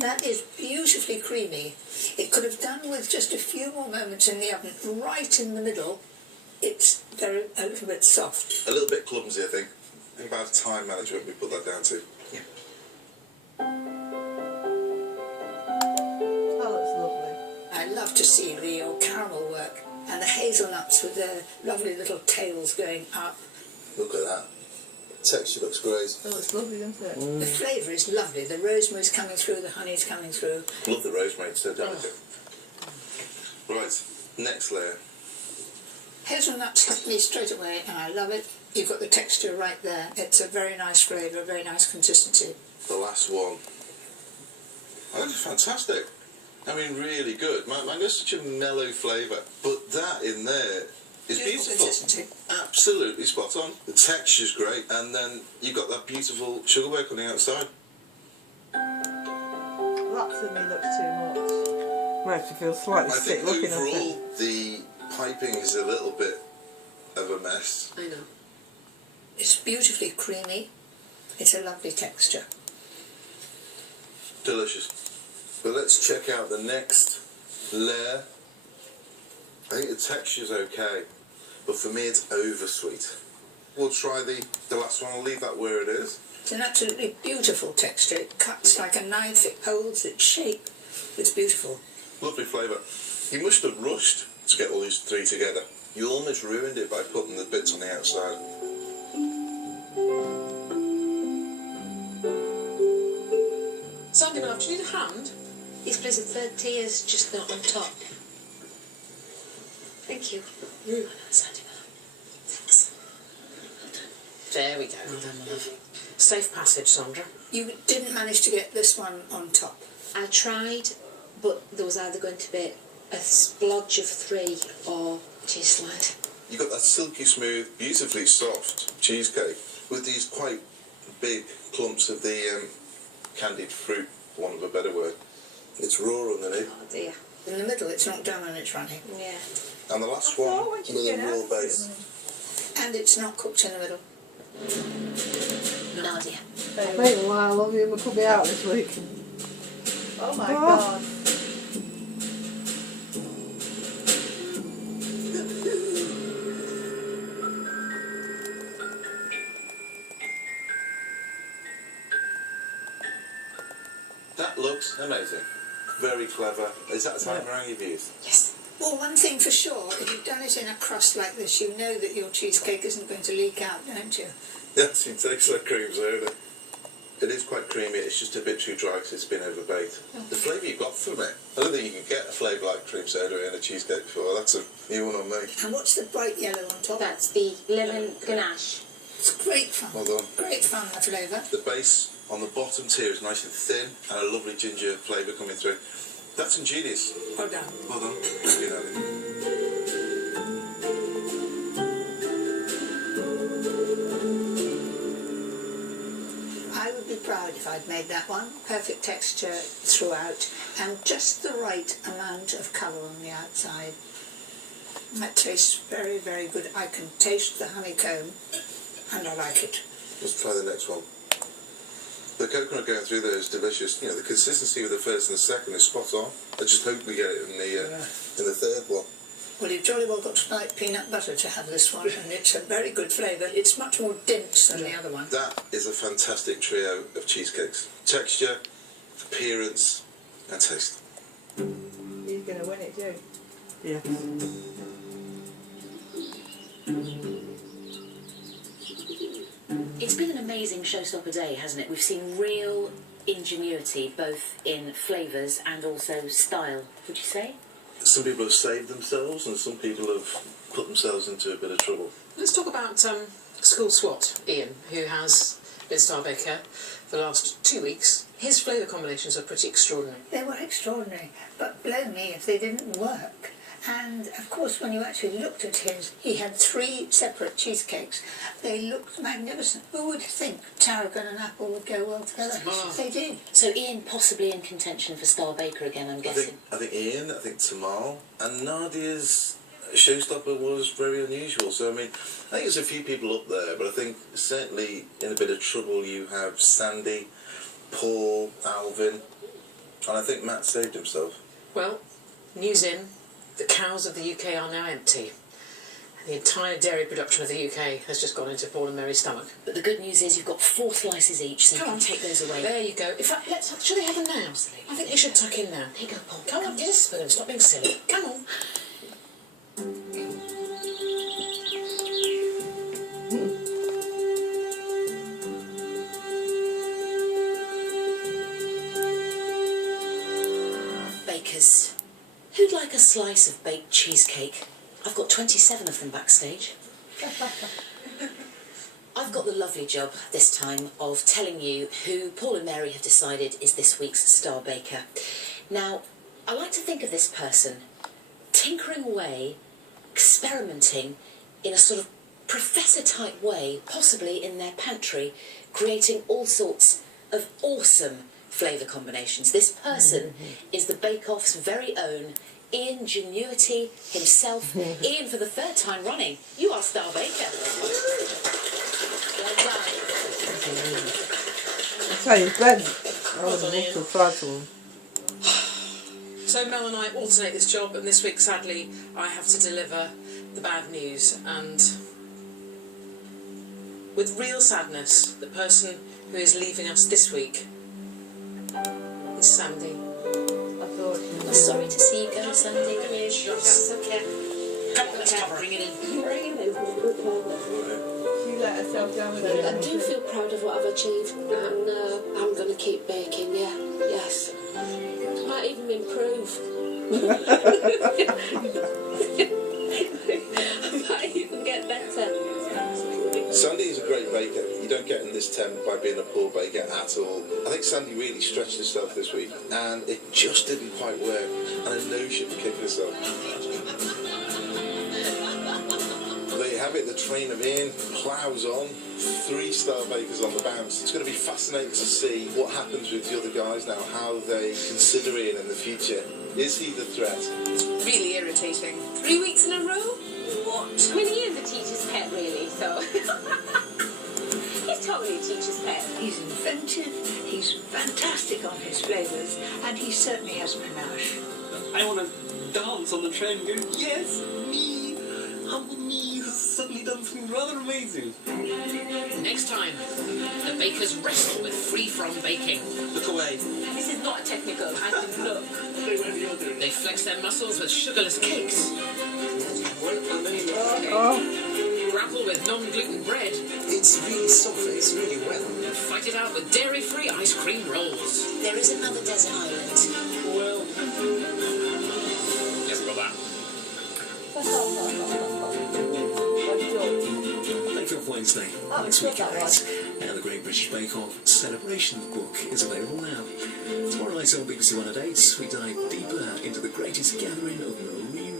That is beautifully creamy. It could have done with just a few more moments in the oven, right in the middle. It's a little bit soft. A little bit clumsy, I think. I think about time management we put that down to. Yeah. Oh, that's lovely. I love to see the caramel work and the hazelnuts with their lovely little tails going up. Look at that. Texture looks great. Oh, it's lovely, isn't it? The flavour is lovely. The rosemary's coming through, the honey's coming through. Love the rosemary, it's so delicate. Right, next layer. Hazelnuts hit me straight away and I love it. You've got the texture right there. It's a very nice flavour, very nice consistency. The last one. Oh, that's fantastic. I mean, really good. Mango's such a mellow flavour, but that in there is beautiful. Consistency. Absolutely spot on. The texture's great, and then you've got that beautiful sugar work on the outside. That to me looks too much. Makes me feel slightly sick looking at it. I think overall the piping is a little bit of a mess. I know. It's beautifully creamy. It's a lovely texture. Delicious. But let's check out the next layer. I think the texture's okay, but for me it's over sweet. We'll try the last one. I'll leave that where it is. It's an absolutely beautiful texture. It cuts like a knife, it holds its shape. It's beautiful. Lovely flavour. You must have rushed to get all these three together. You almost ruined it by putting the bits on the outside. Sandy, my love, do you need a hand? Yes, please, a third tier's just not on top. Thank you. Well done, Sandy, my love. Thanks. Well done. There we go. Well done, my love. Safe passage, Sandra. You didn't manage to get this one on top. I tried, but there was either going to be a splodge of 3 or cheese slide. You got that silky smooth, beautifully soft cheesecake with these quite big clumps of the candied fruit, for want of a better word. It's raw underneath. Oh dear. In the middle, it's not done and it's running. Yeah. And the last one with a raw base. And it's not cooked in the middle. No idea. I think Lyle will put me out this week. Oh my god. That looks amazing. Very clever. Is that the type of meringue you've used? Yes. Well, one thing for sure, if you've done it in a crust like this, you know that your cheesecake isn't going to leak out, don't you? Yes, it tastes like cream soda. It is quite creamy, it's just a bit too dry because it's been overbaked. The flavour you got from it, I don't think you can get a flavour like cream soda in a cheesecake before. That's a new one on me. And what's the bright yellow on top? That's the lemon ganache. It's great fun. Well done. Great fun, that flavour. The base on the bottom tier is nice and thin and a lovely ginger flavour coming through. That's ingenious. Well done. Well done. You know. I would be proud if I'd made that one. Perfect texture throughout and just the right amount of colour on the outside. That tastes very, very good. I can taste the honeycomb and I like it. Let's try the next one. The coconut going through there is delicious. You know, the consistency with the first and the second is spot on. I just hope we get it in the third one. Well, you've jolly well got to like peanut butter to have this one, and it's a very good flavour. It's much more dense than the other one. That is a fantastic trio of cheesecakes. Texture, appearance, and taste. He's going to win it too. Yeah. It's been an amazing showstopper day, hasn't it? We've seen real ingenuity, both in flavours and also style, would you say? Some people have saved themselves and some people have put themselves into a bit of trouble. Let's talk about School SWAT, Ian, who has been star baker for the last 2 weeks. His flavour combinations are pretty extraordinary. They were extraordinary, but blow me if they didn't work. And of course, when you actually looked at his, he had 3 separate cheesecakes. They looked magnificent. Who would think tarragon and apple would go well together? Oh. They did. So Ian possibly in contention for Star Baker again, I'm guessing. I think Ian, I think Tamal, and Nadia's showstopper was very unusual. So I mean, I think there's a few people up there, but I think certainly in a bit of trouble you have Sandy, Paul, Alvin, And I think Matt saved himself. Well, news in, the cows of the UK are now empty. The entire dairy production of the UK has just gone into Paul and Mary's stomach. But the good news is you've got 4 slices each, so you can take those away. There you go. In fact, should they have them now? I think they should tuck in now. Here you go, Paul. Come on, get a spoon. Stop being silly. Come on. Bakers, who'd like a slice of baked cheesecake? I've got 27 of them backstage. I've got the lovely job this time of telling you who Paul and Mary have decided is this week's star baker. Now, I like to think of this person tinkering away, experimenting in a sort of professor-type way, possibly in their pantry, creating all sorts of awesome flavour combinations. This person is the Bake Off's very own Ian Genuity himself. Ian, for the 3rd time running, you are star baker. Well done. So you've blended. I would have loved to try some. So Mel and I alternate this job, and this week, sadly, I have to deliver the bad news. And with real sadness, the person who is leaving us this week is Sandy. I'm sorry to see you go, Sandy. That's okay. Come on, let's cover. Bring it in. She let herself down with I it. do feel proud of what I've achieved, and I'm going to keep baking, yeah. Yes. Might even improve. I might even get better. Sandy is a great baker. You don't get in this tent by being a poor baker at all. I think Sandy really stretched herself this week, and it just didn't quite work. And I know she'd be kicking herself. There you have it, the train of Ian ploughs on. 3 star bakers on the bounce. It's going to be fascinating to see what happens with the other guys now, how they consider Ian in the future. Is he the threat? Really irritating. 3 weeks in a row? What? I mean, he is a teacher's pet, really, so... He's totally a teacher's pet. He's inventive, he's fantastic on his flavours, and he certainly has panache. I want to dance on the train and go, yes, me, humble me, has suddenly done something rather amazing. Next time, the bakers wrestle with free-from baking. Look away. This is not technical. I can look. They flex their muscles with sugarless cakes. Grapple with non-gluten bread. It's really soft, it's really well. Fight it out with dairy-free ice cream rolls. There is another desert island. Well, Yes, brother. Bake Off Wednesday, next week at 8. And the Great British Bake Off Celebration book is available now. Tomorrow night on BBC One at 8, we dive deeper into the greatest gathering of marine